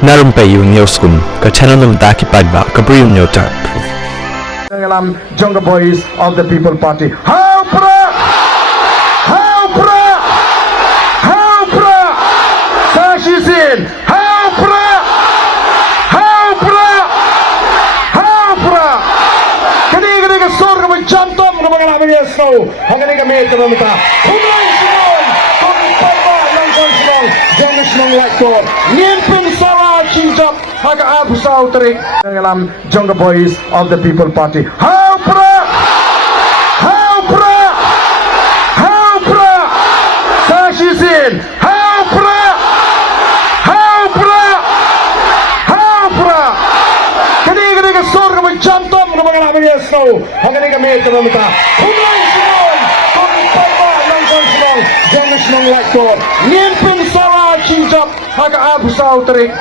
Narumpayu Neoskun, ka channel ng Daki Pagba, Kabriyo Nyotar. Alam Jungle Boys of the People Party. Haupra! Haupra! Haupra! Fashisin! Haupra! Haupra! Haupra! Kani ka sorga mo jantom ng mga namin yes no. Hanggang kami ito mamita. Kumay sinong! Kung palma ng konsinong. Jangan sinong lakto. Niempin sara chinjap. Haga abu sa utrik. Alam Jungle Boys of the People Party. Haupra! Haupra! Haupra! Fashisin! Haupra! Haupra! Haupra! Kani ka sorga mo jantom ng mga namin yes no. Hanggang kami ito mamita. Kumay sinong! Kung palma ng konsinong. Jangan sinong lakto. Niempin sara chinjap. Haga abu sa utrik.